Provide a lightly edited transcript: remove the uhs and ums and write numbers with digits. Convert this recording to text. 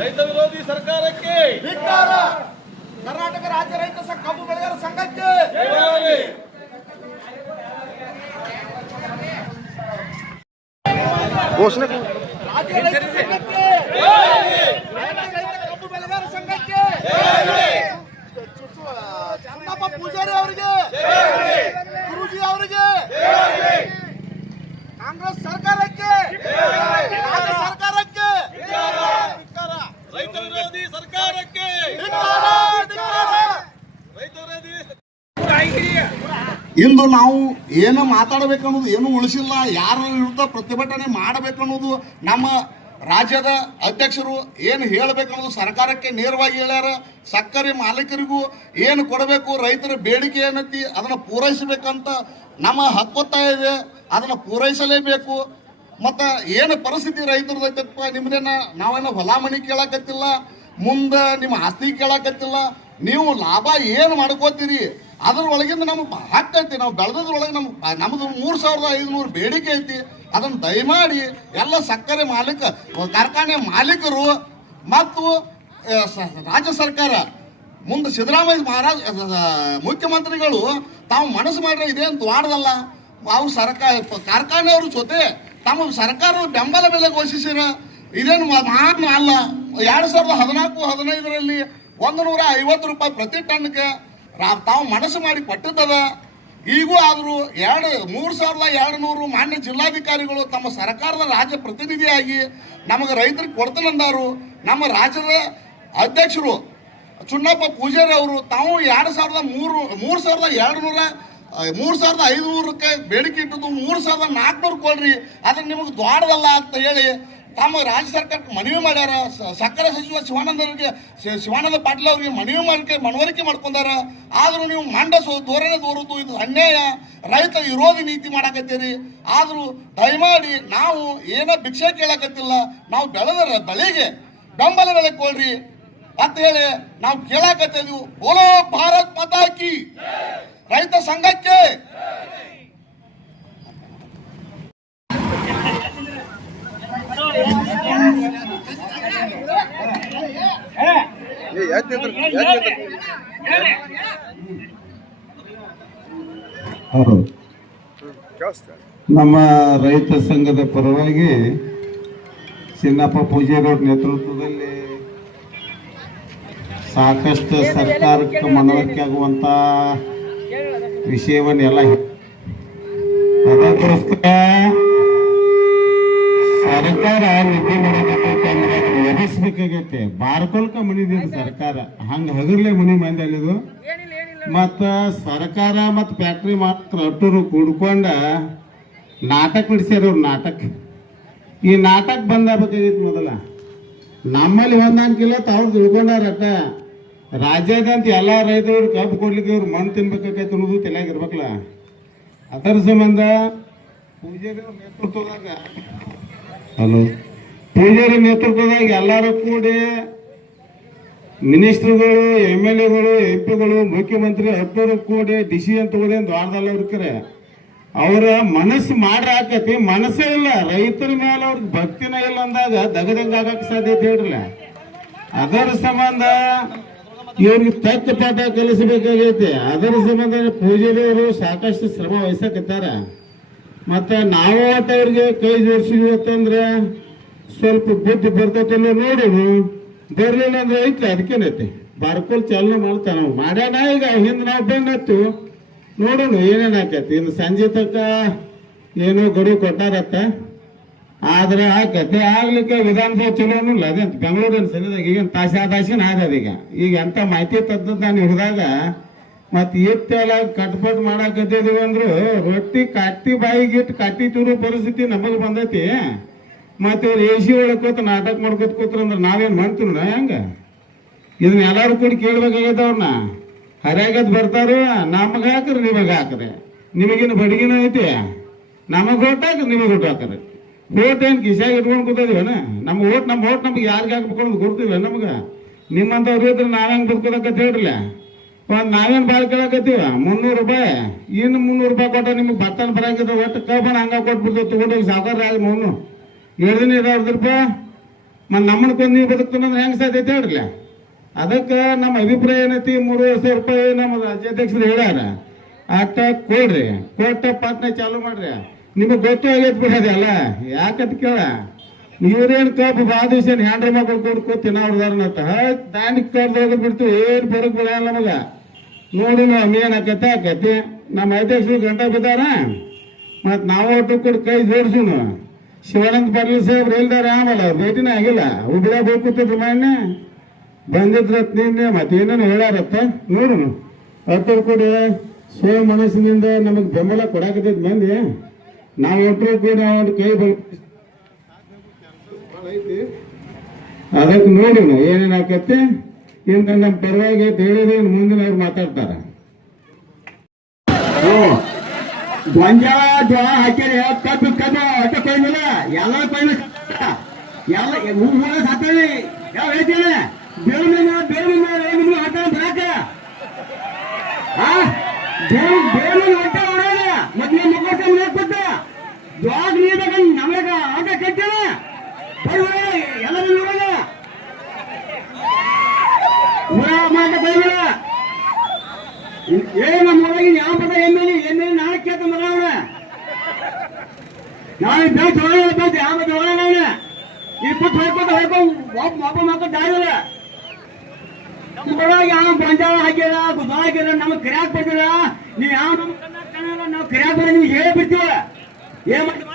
ರೈತ ವಿರೋಧಿ ಸರ್ಕಾರಕ್ಕೆ ಧಿಕ್ಕಾರ. ಕರ್ನಾಟಕ ರಾಜ್ಯ ರೈತ ಕಬ್ಬು ಬೆಳೆಗಾರರ ಸಂಘಕ್ಕೆ ಘೋಷಣೆ ರಾಜ್ಯ ರೈತ ಸಂಘಕ್ಕೆ ಕಬ್ಬು ಬೆಳೆಗಾರರ ಸಂಘಕ್ಕೆ ಚನ್ನಪ್ಪ ಪೂಜಾರಿ ಅವರಿಗೆ, ಗುರುಜಿ ಅವರಿಗೆ, ಕಾಂಗ್ರೆಸ್ ಸರ್ಕಾರಕ್ಕೆ, ರಾಜ್ಯ ಸರ್ಕಾರಕ್ಕೆ, ರೈತ ವಿರೋಧಿ ಸರ್ಕಾರಕ್ಕೆ ರೈತ ವಿರೋಧಿ. ಇಂದು ನಾವು ಏನು ಮಾತಾಡಬೇಕನ್ನೋದು ಏನು ಉಳಿಸಿಲ್ಲ. ಯಾರ ವಿರುದ್ಧ ಪ್ರತಿಭಟನೆ ಮಾಡಬೇಕನ್ನೋದು ನಮ್ಮ ರಾಜ್ಯದ ಅಧ್ಯಕ್ಷರು ಏನು ಹೇಳಬೇಕನ್ನೋದು ಸರ್ಕಾರಕ್ಕೆ ನೇರವಾಗಿ ಹೇಳ್ಯಾರ. ಸಕ್ಕರೆ ಮಾಲೀಕರಿಗೂ ಏನು ಕೊಡಬೇಕು, ರೈತರ ಬೇಡಿಕೆ ಏನೈತಿ ಅದನ್ನು ಪೂರೈಸಬೇಕಂತ ನಮ್ಮ ಹಕ್ಕೊತ್ತಾಯ ಇದೆ. ಅದನ್ನು ಪೂರೈಸಲೇಬೇಕು. ಮತ್ತು ಏನು ಪರಿಸ್ಥಿತಿ ರೈತರದೈತಪ್ಪ, ನಿಮ್ಮದೇನ ನಾವೇನೋ ಹೊಲ ಮನಿ ಕೇಳಕತ್ತಿಲ್ಲ, ಮುಂದೆ ನಿಮ್ಮ ಆಸ್ತಿ ಕೇಳಕತ್ತಿಲ್ಲ. ನೀವು ಲಾಭ ಏನು ಮಾಡ್ಕೋತೀರಿ ಅದ್ರ ಒಳಗಿಂದ ನಮಗೆ ಹಕ್ಕು ಐತಿ. ನಾವು ಬೆಳೆದ್ರೊಳಗೆ ನಮ್ಮದು 3500 ಬೇಡಿಕೆ ಐತಿ. ಅದನ್ನು ದಯಮಾಡಿ ಎಲ್ಲ ಸಕ್ಕರೆ ಕಾರ್ಖಾನೆ ಮಾಲೀಕರು ಮತ್ತು ರಾಜ್ಯ ಸರ್ಕಾರ ಮುಂದೆ ಸಿದ್ದರಾಮಯ್ಯ ಮುಖ್ಯಮಂತ್ರಿಗಳು ತಾವು ಮನಸ್ಸು ಮಾಡಿದ್ರೆ ಇದೇನು ದ್ವಾರದಲ್ಲ. ಅವ್ರು ಕಾರ್ಖಾನೆಯವ್ರ ಜೊತೆ ತಮ್ಮ ಸರ್ಕಾರದ ಬೆಂಬಲ ಬೆಲೆ ಘೋಷಿಸಿರ ಇದೇನು ಮಹಾನ್ ಅಲ್ಲ. 2014-15ರಲ್ಲಿ 150 ರೂಪಾಯಿ ಪ್ರತಿ ಟನ್ಗೆ ತಾವು ಮನಸ್ಸು ಮಾಡಿ ಕೊಟ್ಟಿದ್ದದ. ಈಗೂ ಆದರೂ 3200 ಮಾನ್ಯ ಜಿಲ್ಲಾಧಿಕಾರಿಗಳು ತಮ್ಮ ಸರ್ಕಾರದ ರಾಜ್ಯ ಪ್ರತಿನಿಧಿಯಾಗಿ ನಮಗೆ ರೈತರಿಗೆ ಕೊಡ್ತಾನಂದಾರು. ನಮ್ಮ ರಾಜ್ಯದ ಅಧ್ಯಕ್ಷರು ಚುನ್ನಪ್ಪ ಪೂಜಾರಿ ಅವರು ತಾವು 3500ಕ್ಕೆ ಬೇಡಿಕೆ ಇಟ್ಟದ್ದು 3400 ಕೊಡ್ರಿ, ಅದನ್ನ ನಿಮಗೆ ದ್ವಾಡದಲ್ಲ ಅಂತ ಹೇಳಿ ತಮ್ಮ ರಾಜ್ಯ ಸರ್ಕಾರಕ್ಕೆ ಮನವಿ ಮಾಡ್ಯಾರ. ಸಕ್ಕರೆ ಸಚಿವ ಶಿವಾನಂದ ಪಾಟೀಲ್ ಅವರಿಗೆ ಮನವರಿಕೆ ಮಾಡ್ಕೊಂಡಾರ. ಆದರೂ ನೀವು ಧೋರಣೆ ತೋರುದು ಇದು ಅನ್ಯಾಯ, ರೈತ ವಿರೋಧಿ ನೀತಿ ಮಾಡಾಕತ್ತೀರಿ. ಆದರೂ ದಯಮಾಡಿ ನಾವು ಏನೋ ಭಿಕ್ಷೆ ಕೇಳಕತ್ತಿಲ್ಲ, ನಾವು ಬೆಳೆದ ಬೆಳೆಗೆ ಬೆಂಬಲ ಬೆಲೆ ಕೊಡ್ರಿ ಅಂತ ಹೇಳಿ ನಾವು ಕೇಳಾಕತ್ತಿದ್ವು. ಬೋಲೋ ಭಾರತ್ ಮಾತಾ ಕಿ, ರೈತ ಸಂಘಕ್ಕೆ ನಮ್ಮ ರೈತ ಸಂಘದ ಪರವಾಗಿ ಚಿನ್ನಪ್ಪ ಪೂಜಾರಿ ಅವರ ನೇತೃತ್ವದಲ್ಲಿ ಸಾಕಷ್ಟು ಸರ್ಕಾರಕ್ಕೆ ಮನವರಿಕೆ ಆಗುವಂತ ವಿಷಯವನ್ನೆಲ್ಲ ಅದಕ್ಕೋಸ್ಕರ ಸರ್ಕಾರ ನಿಧಿ ಮಾಡಬೇಕಂದ್ರೆ ಒದಗಿಸ್ಬೇಕಾಗೈತೆ. ಬಾರ್ಕೊಲ್ಕ ಮನಿದ ಸರ್ಕಾರ ಹಂಗ ಹಗರ್ಲೆ ಮನಿ ಮಂದಿ ಅಲ್ಲಿದು. ಮತ್ತ ಸರ್ಕಾರ ಮತ್ತು ಫ್ಯಾಕ್ಟ್ರಿ ಮಾತ್ರ ಅಟ್ಟರು ಕೂಡ್ಕೊಂಡ ನಾಟಕ ಬಿಡಿಸ್ಯಾರ. ಅವ್ರು ಈ ನಾಟಕ ಬಂದಾಗಬೇಕಾಗಿತ್ತು. ಮೊದಲ ನಮ್ಮಲ್ಲಿ ಹೊಂದಾಣಿಕಿಲ್ಲ, ತಾವು ತಿಳ್ಕೊಂಡಾರಟ. ರಾಜ್ಯಾದ್ಯಂತ ಎಲ್ಲ ರೈತರು ಕಬ್ಬು ಕೊಡ್ಲಿಕ್ಕೆ ಇವ್ರು ಮಣ್ಣು ತಿನ್ಬೇಕಾಗೈತೆ ಅನ್ನೋದು ತಲೆಯಾಗಿರ್ಬೇಕಲ್ಲ. ಅದರ ಸಂಬಂಧ ಪೂಜಾರಿ ನೇತೃತ್ವದಾಗ ಪೂಜಾರಿ ನೇತೃತ್ವದಾಗ ಎಲ್ಲರೂ ಕೂಡಿ ಮಿನಿಸ್ಟ್ರುಗಳು, MLAಗಳು, MP ಗಳು, ಮುಖ್ಯಮಂತ್ರಿ 10 ಕೂಡಿ ಡಿಸಿಷನ್ ತಗೋದೇನು ದ್ವಾರದಲ್ಲ ಇರ್ತಾರೆ. ಅವರ ಮನಸ್ಸು ಮಾಡ್ರ ಆಕತಿ. ಮನಸ್ಸೇ ಇಲ್ಲ, ರೈತರ ಮೇಲೆ ಅವ್ರಿಗೆ ಭಕ್ತಿನ ಇಲ್ಲ ಅಂದಾಗ ದಗದಂಗ ಆಗಕ್ಕೆ ಸಾಧ್ಯತೆ ಹೇಳ್ರಲ್ಲ. ಅದರ ಸಂಬಂಧ ಇವ್ರಿಗೆ ತಕ್ಕ ಪಾಠ ಕಲಿಸಬೇಕಾಗೈತೆ. ಅದರ ಸಂಬಂಧ ಪೂಜಾರಿ ಅವರು ಸಾಕಷ್ಟು ಶ್ರಮ ವಹಿಸಕತ್ತಾರ. ಮತ್ತೆ ನಾವು ಅವ್ರಿಗೆ ಕೈ ಜೋಡಿಸಿದ್ವಿ ಅಂತಂದ್ರೆ ಸ್ವಲ್ಪ ಬುದ್ಧಿ ಬರ್ತೈತಲ್ಲ ನೋಡೋನು. ಬರ್ಲಿಲ್ಲ ಅಂದ್ರೆ ಐತ್ರಿ, ಅದಕ್ಕೇನೈತಿ ಬಾರ್ಕೋಲ್ ಚಾಲನೆ ಮಾಡ್ತಾನ. ಮಾಡ್ಯಾನ ಈಗ ಹಿಂದೆ ನಾವು ಬಂದತ್ತು ನೋಡೋಣ ಏನೇನು ಆಕೈತಿ. ಇನ್ನು ಸಂಜೆ ತಕ್ಕ ಏನೋ ಗಡುವು ಕೊಟ್ಟಾರತ್ತ, ಆದ್ರೆ ಆಕತಿ ಆಗ್ಲಿಕ್ಕೆ ವಿಧಾನಸಭೆ ಚಲೋನು ಇಲ್ಲ. ಅದೇಂತ ಬೆಂಗಳೂರಿನ ಸರಿದಾಗ ಈಗ ತಾಸಿನ ಆದದೀಗ. ಈಗ ಎಂತ ಮಾಹಿತಿ ತದ್ದ ನಾನು ಹಿಡಿದಾಗ ಮತ್ತೆ ಇತ್ತೆಲ್ಲ ಕಟ್ಪಟ್ ಮಾಡಾಕತ್ತಿದೀವಿ ಅಂದ್ರು ರೊಟ್ಟಿ ಕಟ್ಟಿ ಬಾಯಿಗಿಟ್ಟು ಕಟ್ಟಿ ತುರು ಪರಿಸ್ಥಿತಿ ನಮಗೆ ಬಂದೈತಿ. ಮತ್ತೆ ಇವ್ರು AC ಒಳಗೆ ಕೂತು ನಾಟಕ ಮಾಡ್ಕೊತ ಕೂತ್ರ ಅಂದ್ರೆ ನಾವೇನು ಮಾಡ್ತೀವಿ ಹೆಂಗ? ಇದನ್ನ ಎಲ್ಲಾರು ಕೂಡ ಕೇಳ್ಬೇಕಾಗೈತೆ. ಅವ್ರನ್ನ ಹರ್ಯಾಗದ್ ಬರ್ತಾರ, ನಮಗೆ ಹಾಕ್ರಿ ನಿಮಗೆ ಹಾಕ್ರಿ, ನಿಮಗಿನ ಬಡಿಗಿನ ಐತಿ, ನಮಗೆ ಓಟ್ ಹಾಕ್ರಿ ನಿಮಗೆ ಓಟ್ ಹಾಕ್ರಿ. ಓಟ್ ಏನು ಕಿಸಾಗ ಇಟ್ಕೊಂಡು ಕೂತಿದ್ವೇನ? ನಮ್ಮ ಓಟ್ ನಮ್ಗೆ ಯಾರಿಗೆ ಹಾಕ್ಬೇಕು ಕೊಡ್ತೀವಿ ನಮ್ಗೆ. ನಿಮ್ಮಂಥವ್ರು ಇದ್ರೆ ನಾವೇನು ಬದುಕೋದಕ್ಕಂತ ಹೇಳ್ರಲ್ಲ. ಒಂದು ನಾವೇನು ಭಾಳ ಕೇಳಕತ್ತೀವ 300 ರೂಪಾಯಿ. ಇನ್ನು 300 ರೂಪಾಯಿ ಕೊಟ್ಟ ನಿಮಗೆ ಭತ್ತನ ಬರಂಗಿದ್ರೆ ಒಟ್ಟು ಕಬ್ಬನ ಹಂಗ ಕೊಟ್ಬಿಡ್ತೀವಿ. ತಗೊಂಡೋಗಿ ಸಾಕಾರ ಆಗಿ ನೋನು 7 ದಿನ 20 ರೂಪಾಯಿ ಮತ್ತು ನಮ್ಮನ್ನ ಕೊಂದು ನೀವು ಬದುಕ್ತಾನಂದ್ರೆ ಹೆಂಗೆ ಸಾಧ್ಯತೆ ಹೇಳ್ರಲ್ಲ. ಅದಕ್ಕೆ ನಮ್ಮ ಅಭಿಪ್ರಾಯ ಏನೈತಿ, 3,000 ರೂಪಾಯಿ ನಮ್ಮ ರಾಜ್ಯಾಧ್ಯಕ್ಷರು ಹೇಳ್ಯಾರ, ಅಷ್ಟ ಕೊಡ್ರಿ, ಕೊಟ್ಟ ಪಾತ್ನೆ ಚಾಲು ಮಾಡ್ರಿ. ನಿಮಗೆ ಗೊತ್ತು ಆಗೈತೆ ಬಿಡೋದೆ ಅಲ್ಲ, ಯಾಕಂತ ಕೇಳ, ನೀರೇನು ಕಬ್ಬು ಭಾಳ ದಿವಸ ಹ್ಯಾಂಡ್ರ ಮಕ್ಕಳು ಕೊಡ್ಕೋ ತಿನ್ನೋರ್ದಾರನತ್ತ ದಾನಿ ಕಡ್ದು ಬಿಡ್ತೀವಿ, ಏನು ಬರಕ್ ಬಿಡಲ್ಲ ನಮಗ. ನೋಡಿ ನಾವು ಏನ್ ಆಕತಿ ನಮ್ಮ ಅಧ್ಯಕ್ಷರು ಗಂಟ ಬಿದ್ದಾರ, ಮತ್ತು ನಾವು ಒಟ್ಟು ಕೂಡ ಕೈ ಜೋಡಿಸೋಣ. ಶಿವಾನಂದ ಪಾಟೀಲ್ ಸಾಹೇಬ್ರು ಇಲ್ದಾರ ಆಮಲ್ಲ, ಭೇಟಿನೇ ಆಗಿಲ್ಲ, ಹುಬ್ಳ್ಯಾಗ ಹೋಗ್ಕೊತಿದ್ರು ಮಾನ್ಯ ಬಂದಿದ್ರತ್ ನಿನ್ನೆ, ಮತ್ತೇನೇನು ಹೇಳ್ಯಾರತ್ತ ನೋಡೋಣ. ಅದ್ರ ಕೂಡ ಸ್ವ ಮನಸ್ಸಿನಿಂದ ನಮಗೆ ಬೆಂಬಲ ಕೊಡಾಕತ್ತೈತಿ ಮಂದಿ. ನಾವು ಒಟ್ಟರು ಕೂಡ ಒಂದು ಕೈ ಅದಕ್ಕೆ ನೋಡೋಣ ಏನೇನು ಆಕತ್ತೆ. ಇನ್ನು ನಮ್ಮ ಪರವಾಗಿ ಹೇಳಿದ್ರೆ ಮುಂದಿನ ಅವ್ರು ಮಾತಾಡ್ತಾರ. ಗೊಂಜಾಳ ಜೋಳ ಹಾಕ್ಯಾರ, ಕಬ್ಬು ಒಟ್ಟ ಕೊಯ್ದಿಲ್ಲ, ಎಲ್ಲ ಕೊಯ್ದ ಎಲ್ಲ ಹೂಗಳ ಸಾಕ್ತಾವೆ. ಯಾವ ಹೇಳ್ತೇನೆ ಬೇವಿನ ಹಾಕ ಬರಾಕ ಬೇವಿನ ಹೊಟ್ಟ ಹೊಡೋಣ. ಮತ್ತೆ ನಿಮ್ಮ ಮಕ್ಕಳ ಮನೆಗೆ ಕೊಟ್ಟ ಜೋಳ ನೀರ್ಬೇಕ ನಮಗ ಆಟ ಕಟ್ಟಾರ ಎಲ್ಲರೂ ನೋಡೋಣ. ಊರ ಮಾಟ ಬೈಬೇಡ. ನಮ್ಮ ಒಳಗೆ ಯಾವ ಪದ ಎಮ್ಮೆ ನಾಳೆ ಕೇಳ್ತ ಮರವಣ ನಾಳೆ ಬೇಡ ಜೋಳ ಯಾವ ಜೋಳ ಇಪ್ಪತ್ತು ಒಬ್ಬ ಮಕ್ಕಳು ದಾರಿಲ್ಲ. ಒಳಗೆ ಯಾವ ಗೊಂಜಾಳ ಹಾಕ್ಯಾರ, ಗುಜಾಳ ಹಾಕ್ಯಾರ, ನಮಗೆ ಕರಿಯಾಕ್ ಕೊಟ್ಟಿಲ್ಲ. ನೀವು ಯಾವ ನಮ್ಮ ಕನ್ನಡ ನಾವು ಕರಿಯಾಕ್ ಬರ ನಿಮ್ಗೆ ಹೇಳಿ ಬಿಡ್ತೀವ. ಏನ್ ಮಾಡ್ತೀವಿ